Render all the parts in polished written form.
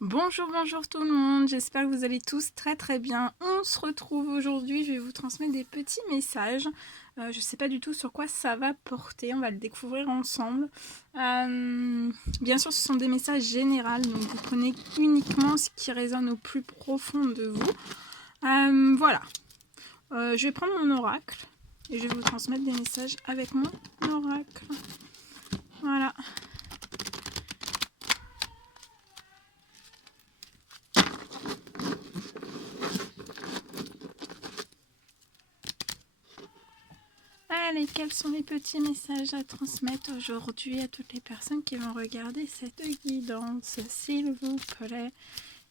Bonjour, bonjour tout le monde, j'espère que vous allez tous très bien. On se retrouve aujourd'hui, je vais vous transmettre des petits messages. Je ne sais pas du tout sur quoi ça va porter, on va le découvrir ensemble. Bien sûr, ce sont des messages généraux, donc vous prenez uniquement ce qui résonne au plus profond de vous. Voilà, je vais prendre mon oracle et je vais vous transmettre des messages avec mon oracle. Voilà. Allez, quels sont les petits messages à transmettre aujourd'hui à toutes les personnes qui vont regarder cette guidance, s'il vous plaît?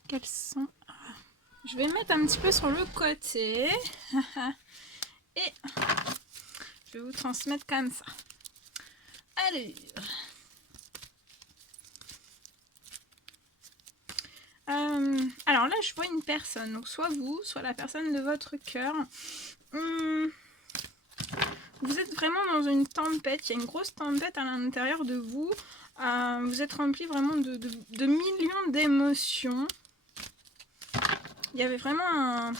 Quels sont... Je vais mettre un petit peu sur le côté. Et je vais vous transmettre comme ça. Allez. Alors là, je vois une personne. Donc soit vous, soit la personne de votre cœur. Vous êtes vraiment dans une tempête, il y a une grosse tempête à l'intérieur de vous. Vous êtes rempli vraiment de millions d'émotions. Il y avait vraiment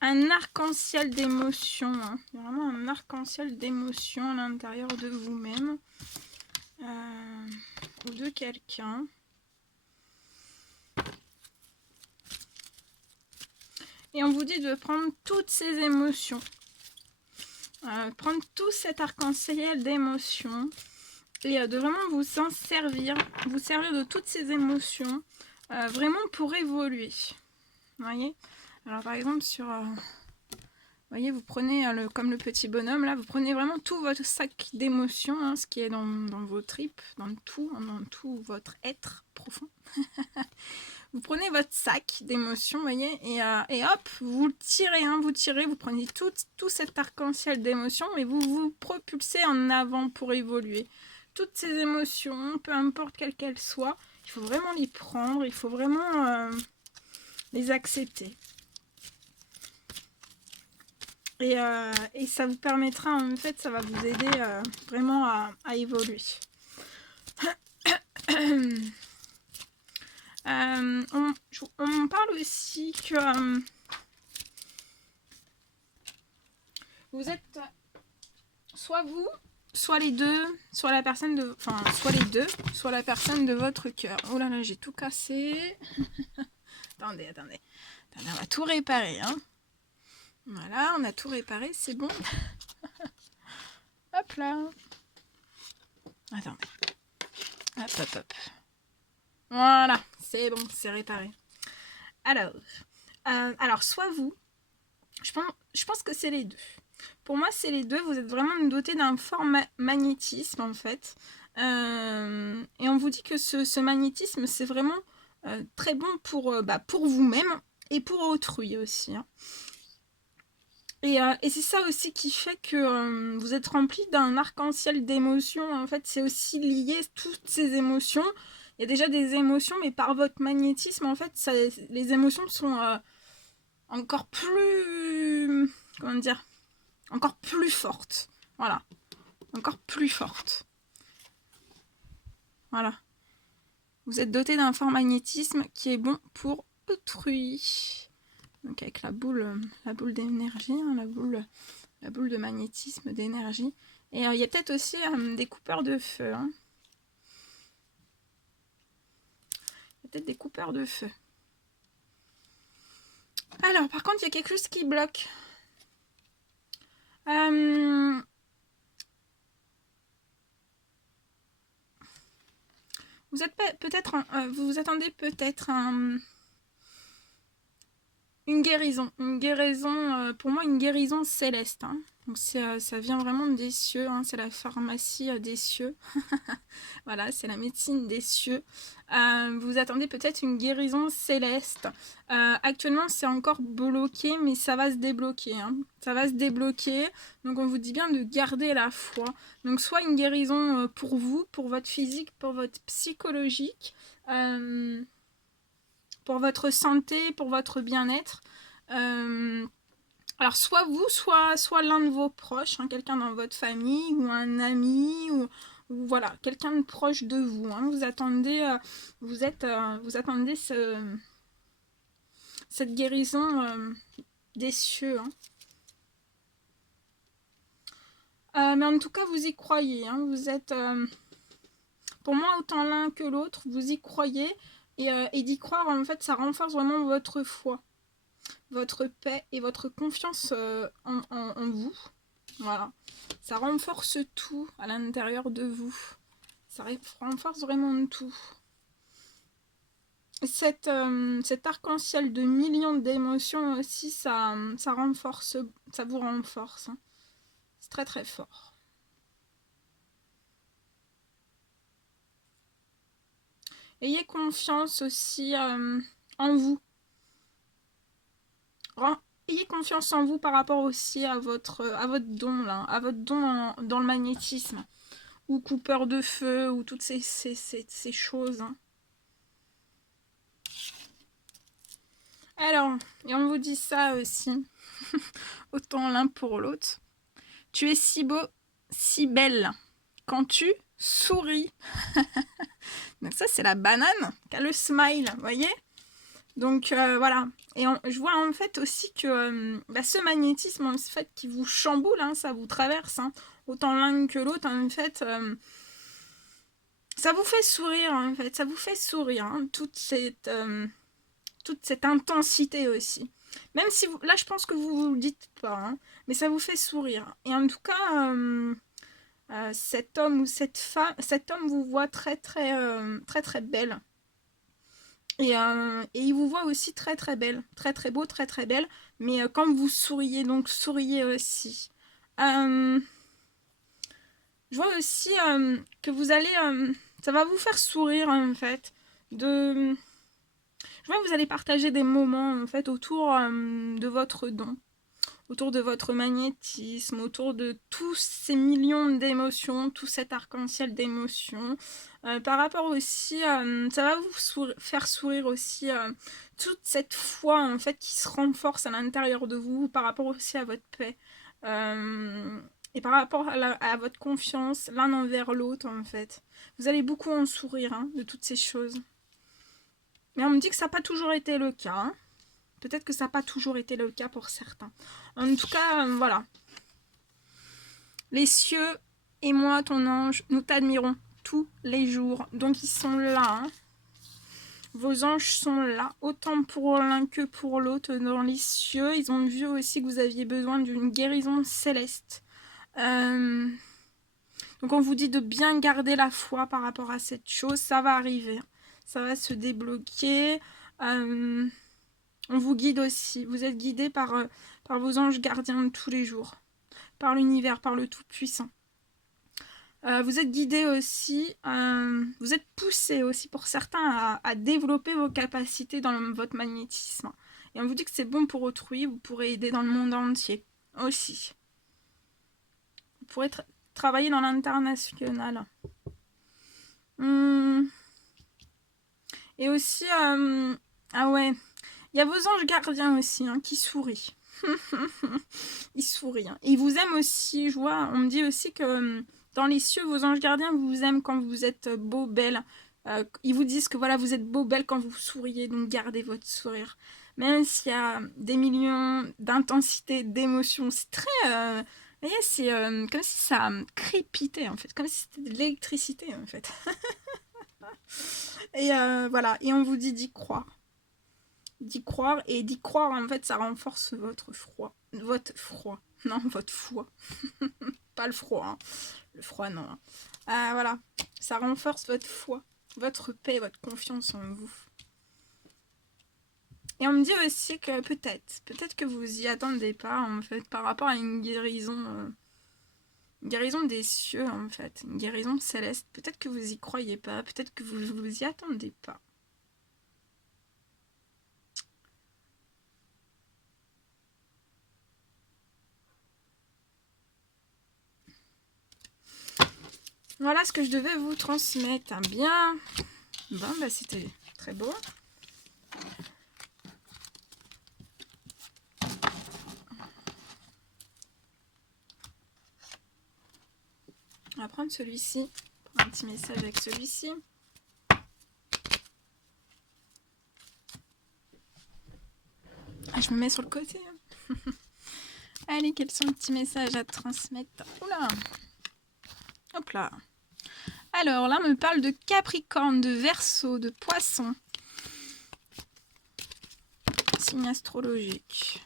un arc-en-ciel d'émotions. Hein. Il y a vraiment un arc-en-ciel d'émotions à l'intérieur de vous-même. Ou de quelqu'un. Et on vous dit de prendre toutes ces émotions. Prendre tout cet arc-en-ciel d'émotions et de vraiment vous en servir, vous servir de toutes ces émotions, vraiment pour évoluer. Vous voyez? Alors par exemple sur, vous voyez, vous prenez comme le petit bonhomme là, vous prenez vraiment tout votre sac d'émotions, hein, ce qui est dans vos tripes, dans tout votre être profond. Vous prenez votre sac d'émotions, vous voyez, et hop, vous le tirez, hein, vous prenez tout cet arc-en-ciel d'émotions et vous vous propulsez en avant pour évoluer. Toutes ces émotions, peu importe quelles qu'elles soient, il faut vraiment les prendre, il faut vraiment les accepter. Et ça vous permettra, en fait, ça va vous aider vraiment à évoluer. On parle aussi que vous êtes soit vous, soit les deux, soit la personne de... Enfin, soit les deux, soit la personne de votre cœur. Oh là là, j'ai tout cassé. attendez, on va tout réparer. Hein. Voilà, on a tout réparé, c'est bon. Hop là. Attendez. Hop. Voilà, c'est bon, c'est réparé. Alors, soit vous, je pense que c'est les deux. Pour moi, c'est les deux. Vous êtes vraiment doté d'un fort magnétisme, en fait. Et on vous dit que ce magnétisme, c'est vraiment très bon pour vous-même et pour autrui aussi. Hein. Et c'est ça aussi qui fait que vous êtes rempli d'un arc-en-ciel d'émotions. En fait, c'est aussi lié toutes ces émotions. Il y a déjà des émotions, mais par votre magnétisme, en fait, les émotions sont encore plus... Comment dire ? Encore plus fortes. Voilà. Encore plus fortes. Voilà. Vous êtes doté d'un fort magnétisme qui est bon pour autrui. Donc avec la boule d'énergie, hein, la boule de magnétisme, d'énergie. Et il y a peut-être aussi des coupeurs de feu. Hein. Il y a peut-être des coupeurs de feu. Alors, par contre, il y a quelque chose qui bloque. Vous êtes peut-être, vous vous attendez peut-être à une guérison, pour moi une guérison céleste. Hein. Donc ça vient vraiment des cieux, hein, c'est la pharmacie des cieux. Voilà, c'est la médecine des cieux. Vous attendez peut-être une guérison céleste. Actuellement, c'est encore bloqué, mais ça va se débloquer. Hein. Ça va se débloquer. Donc, on vous dit bien de garder la foi. Donc, soit une guérison pour vous, pour votre physique, pour votre psychologique, pour votre santé, pour votre bien-être. Alors, soit vous, soit l'un de vos proches, hein, quelqu'un dans votre famille, ou un ami, voilà, quelqu'un de proche de vous. Hein. Vous attendez, vous attendez cette guérison des cieux. Hein. Mais en tout cas, vous y croyez. Hein. Vous êtes, pour moi, autant l'un que l'autre, vous y croyez. Et d'y croire, en fait, ça renforce vraiment votre foi, votre paix et votre confiance en vous. Voilà. Ça renforce tout à l'intérieur de vous. Ça renforce vraiment tout. Cet arc-en-ciel de millions d'émotions aussi, ça renforce, ça vous renforce. Hein. C'est très très fort. Ayez confiance aussi en vous. Ayez confiance en vous par rapport aussi à votre don là, à votre don dans le magnétisme, ou coupeur de feu, ou toutes ces choses. Hein. Alors, et on vous dit ça aussi, autant l'un pour l'autre. Tu es si beau, si belle, quand tu souris. Donc ça, c'est la banane qui a le smile, vous voyez. Donc voilà. Et je vois en fait aussi que ce magnétisme, en fait, qui vous chamboule, hein, ça vous traverse, hein, autant l'un que l'autre, en fait, ça vous fait sourire, en fait, ça vous fait sourire, hein, toute cette intensité aussi. Même si, là, je pense que vous le dites pas, hein, mais ça vous fait sourire. Et en tout cas, cet homme ou cette femme, cet homme vous voit très, très, très, très belle. Et il vous voit aussi très très belle, très très beau, très très belle. Mais quand vous souriez, donc souriez aussi. Je vois aussi que vous allez... ça va vous faire sourire en fait. Je vois que vous allez partager des moments en fait autour de votre don. Autour de votre magnétisme, autour de tous ces millions d'émotions, tout cet arc-en-ciel d'émotions. Par rapport aussi, ça va vous faire sourire aussi toute cette foi en fait qui se renforce à l'intérieur de vous par rapport aussi à votre paix. Et par rapport à votre confiance l'un envers l'autre en fait. Vous allez beaucoup en sourire hein, de toutes ces choses. Mais on me dit que ça n'a pas toujours été le cas. Hein. Peut-être que ça n'a pas toujours été le cas pour certains. En tout cas, voilà. Les cieux et moi, ton ange, nous t'admirons tous les jours. Donc ils sont là. Hein. Vos anges sont là, autant pour l'un que pour l'autre dans les cieux. Ils ont vu aussi que vous aviez besoin d'une guérison céleste. Donc on vous dit de bien garder la foi par rapport à cette chose. Ça va arriver. Ça va se débloquer. On vous guide aussi. Vous êtes guidé par vos anges gardiens de tous les jours. Par l'univers, par le Tout-Puissant. Vous êtes guidé aussi, vous êtes poussé aussi pour certains à développer vos capacités dans votre magnétisme. Et on vous dit que c'est bon pour autrui, vous pourrez aider dans le monde entier aussi. Vous pourrez travailler dans l'international. Et aussi, ah ouais, il y a vos anges gardiens aussi hein, qui sourient. Ils sourient. Hein. Ils vous aiment aussi, je vois, on me dit aussi que dans les cieux, vos anges gardiens vous aiment quand vous êtes beau, belle. Ils vous disent que voilà, vous êtes beau, belle quand vous souriez, donc gardez votre sourire. Même s'il y a des millions d'intensité, d'émotions, c'est très... vous voyez, c'est comme si ça crépitait en fait, comme si c'était de l'électricité en fait. Et voilà, et on vous dit d'y croire. D'y croire, et d'y croire en fait ça renforce votre foi. Non, votre foi. Pas le froid, hein. Le froid non. Hein. Voilà, ça renforce votre foi, votre paix, votre confiance en vous. Et on me dit aussi que peut-être que vous y attendez pas en fait par rapport à une guérison des cieux en fait, une guérison céleste. Peut-être que vous y croyez pas, peut-être que vous y attendez pas. Voilà ce que je devais vous transmettre. Hein. Bien. Bon, bah c'était très beau. On va prendre celui-ci un petit message avec celui-ci. Ah, je me mets sur le côté. Allez, quels sont les petits messages à transmettre? Oula! Hop là! Alors, là, on me parle de Capricorne, de Verseau, de Poisson. Signe astrologique.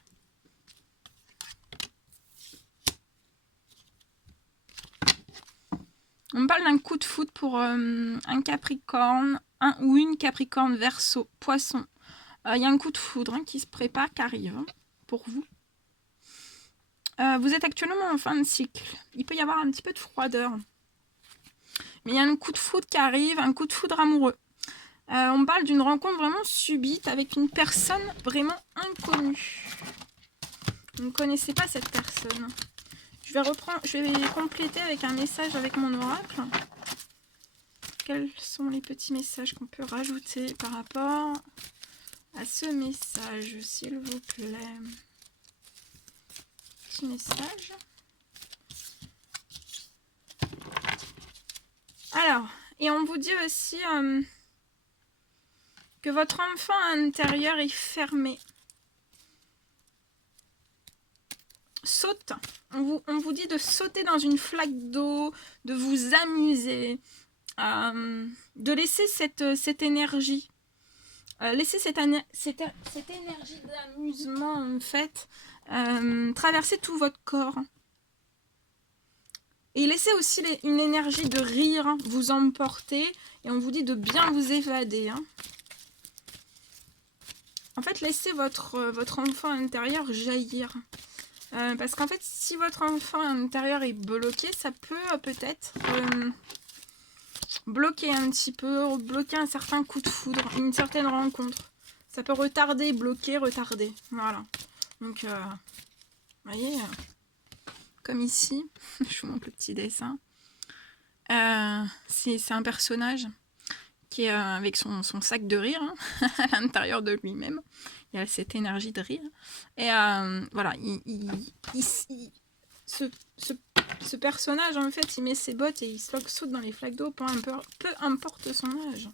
On me parle d'un coup de foudre pour un Capricorne, un ou une Capricorne, Verseau, Poisson. Il y a un coup de foudre qui se prépare, qui arrive pour vous. Vous êtes actuellement en fin de cycle. Il peut y avoir un petit peu de froideur. Mais il y a un coup de foudre qui arrive, un coup de foudre amoureux. On parle d'une rencontre vraiment subite avec une personne vraiment inconnue. Vous ne connaissez pas cette personne. Je vais compléter avec un message avec mon oracle. Quels sont les petits messages qu'on peut rajouter par rapport à ce message, s'il vous plaît? Petit message. Alors, et on vous dit aussi que votre enfant intérieur est fermé. Saute. On vous dit de sauter dans une flaque d'eau, de vous amuser, de laisser cette énergie. Laissez cette énergie d'amusement, en fait, traverser tout votre corps. Et laissez aussi une énergie de rire vous emporter. Et on vous dit de bien vous évader. En fait, laissez votre enfant intérieur jaillir. Parce qu'en fait, si votre enfant intérieur est bloqué, ça peut peut-être bloquer un petit peu, bloquer un certain coup de foudre, une certaine rencontre. Ça peut retarder, bloquer, retarder. Voilà. Donc, vous voyez, comme ici, je vous montre le petit dessin. C'est un personnage qui est avec son sac de rire à l'intérieur de lui-même. Il y a cette énergie de rire. Et voilà, ce personnage, en fait, il met ses bottes et il saute dans les flaques d'eau, peu importe son âge.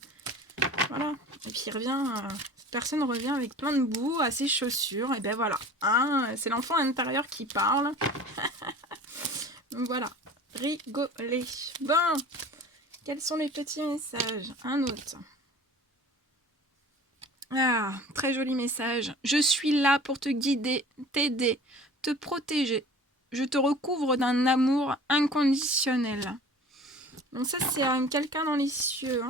Voilà. Et puis il revient, personne revient avec plein de boue à ses chaussures. Et ben voilà, c'est l'enfant intérieur qui parle. Donc voilà, rigolez. Bon, quels sont les petits messages? Un autre. Ah, très joli message. Je suis là pour te guider, t'aider, te protéger. Je te recouvre d'un amour inconditionnel. Donc ça, c'est quelqu'un dans les cieux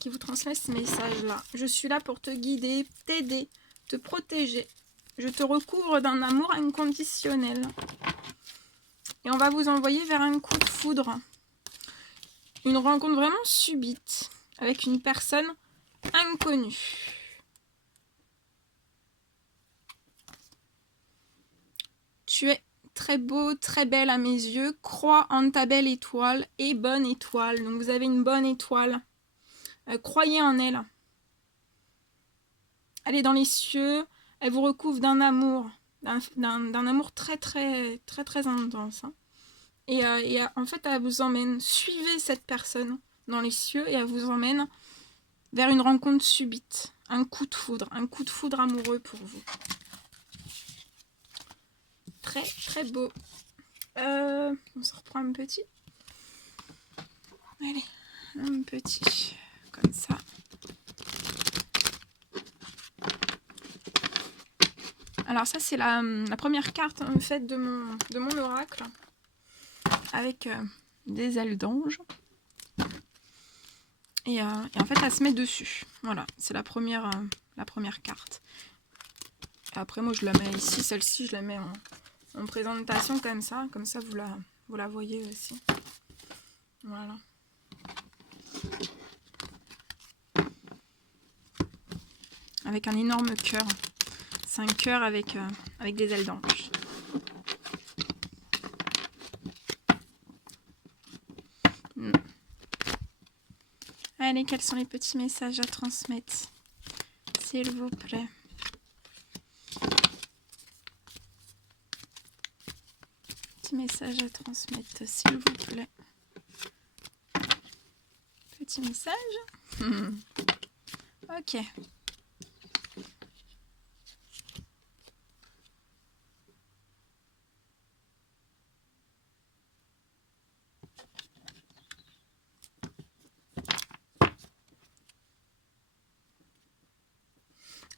qui vous transmet ce message-là. Je suis là pour te guider, t'aider, te protéger. Je te recouvre d'un amour inconditionnel. Et on va vous envoyer vers un coup de foudre. Une rencontre vraiment subite avec une personne inconnue. Tu es très beau, très belle à mes yeux. Crois en ta belle étoile et bonne étoile. Donc vous avez une bonne étoile. Croyez en elle. Elle est dans les cieux. Elle vous recouvre d'un amour. D'un amour très intense. Et en fait, elle vous emmène. Suivez cette personne dans les cieux et elle vous emmène vers une rencontre subite. Un coup de foudre amoureux pour vous. Très beau. On se reprend un petit. Allez, un petit. Comme ça. Alors ça, c'est la première carte en fait de mon oracle. Avec des ailes d'ange. Et en fait, elle se met dessus. Voilà, c'est la première carte. Et après, moi, je la mets ici. Celle-ci, je la mets en présentation comme ça. Comme ça, vous la voyez aussi. Voilà. Avec un énorme cœur. C'est un cœur avec des ailes d'ange. Allez, quels sont les petits messages à transmettre, s'il vous plaît? Petit message à transmettre, s'il vous plaît. petit message. Ok.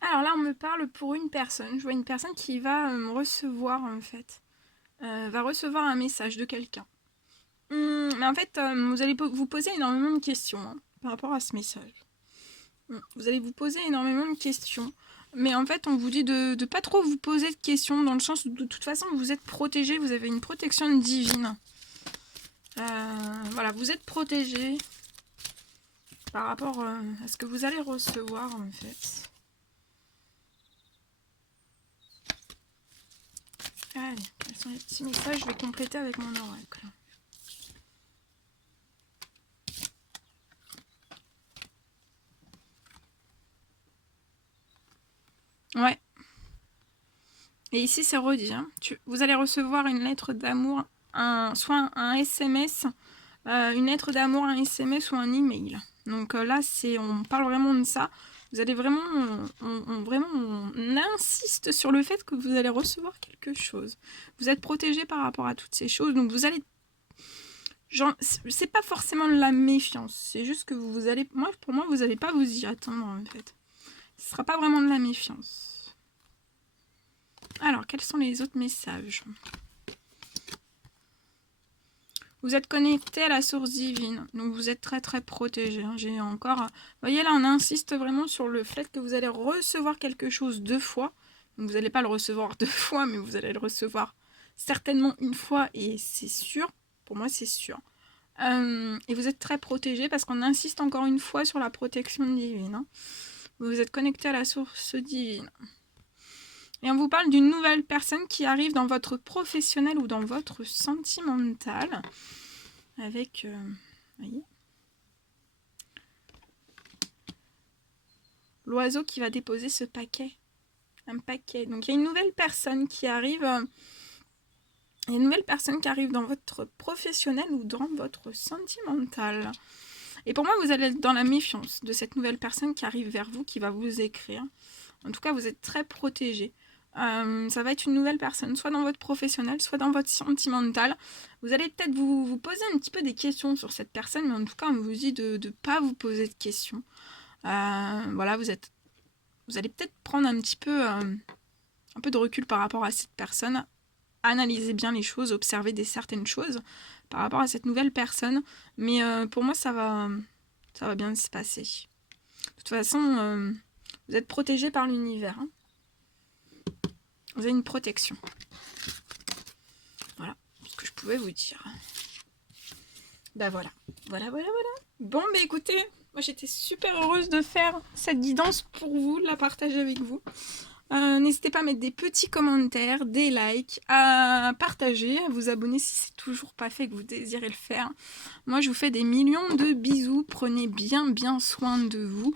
Alors là, on me parle pour une personne. Je vois une personne qui va me recevoir, en fait. Va recevoir un message de quelqu'un. Mais en fait, vous allez vous poser énormément de questions hein, par rapport à ce message. Vous allez vous poser énormément de questions. Mais en fait, on vous dit de ne pas trop vous poser de questions, dans le sens où de toute façon, vous êtes protégé, vous avez une protection divine. Voilà, vous êtes protégé par rapport à ce que vous allez recevoir, en fait. Allez, quels sont les petits messages? Je vais compléter avec mon oracle. Ouais. Et ici, c'est redit. Hein. Vous allez recevoir une lettre d'amour, soit un SMS, une lettre d'amour, un SMS ou un email. Donc là, on parle vraiment de ça. Vous allez vraiment, on insiste sur le fait que vous allez recevoir quelque chose. Vous êtes protégé par rapport à toutes ces choses. Donc vous allez, c'est pas forcément de la méfiance. C'est juste que vous allez, pour moi, vous n'allez pas vous y attendre en fait. Ce sera pas vraiment de la méfiance. Alors, quels sont les autres messages? Vous êtes connecté à la source divine, donc vous êtes très très protégé. Hein. J'ai encore... Vous voyez là, on insiste vraiment sur le fait que vous allez recevoir quelque chose 2 fois. Donc vous n'allez pas le recevoir 2 fois, mais vous allez le recevoir certainement une fois, et c'est sûr. Pour moi, c'est sûr. Et vous êtes très protégé parce qu'on insiste encore une fois sur la protection divine. Hein. Vous êtes connecté à la source divine. Et on vous parle d'une nouvelle personne qui arrive dans votre professionnel ou dans votre sentimental. Avec, voyez, l'oiseau qui va déposer ce paquet. Un paquet. Donc il y a une nouvelle personne qui arrive. Il y a une nouvelle personne qui arrive dans votre professionnel ou dans votre sentimental. Et pour moi, vous allez être dans la méfiance de cette nouvelle personne qui arrive vers vous, qui va vous écrire. En tout cas, vous êtes très protégé. Ça va être une nouvelle personne, soit dans votre professionnel, soit dans votre sentimental. Vous allez peut-être vous poser un petit peu des questions sur cette personne, mais en tout cas, on vous dit de ne pas vous poser de questions. Voilà, vous allez peut-être prendre un peu de recul par rapport à cette personne. Analysez bien les choses, observez certaines choses par rapport à cette nouvelle personne. Mais pour moi, ça va bien se passer. De toute façon, vous êtes protégé par l'univers. Hein. Vous avez une protection. Voilà ce que je pouvais vous dire. Bah voilà. Voilà. Bon, bah écoutez, moi j'étais super heureuse de faire cette guidance pour vous, de la partager avec vous. N'hésitez pas à mettre des petits commentaires, des likes, à partager, à vous abonner si c'est toujours pas fait, que vous désirez le faire. Moi je vous fais des millions de bisous, prenez bien soin de vous.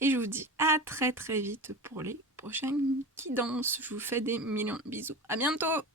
Et je vous dis à très vite pour les prochaines guidances. Je vous fais des millions de bisous. À bientôt!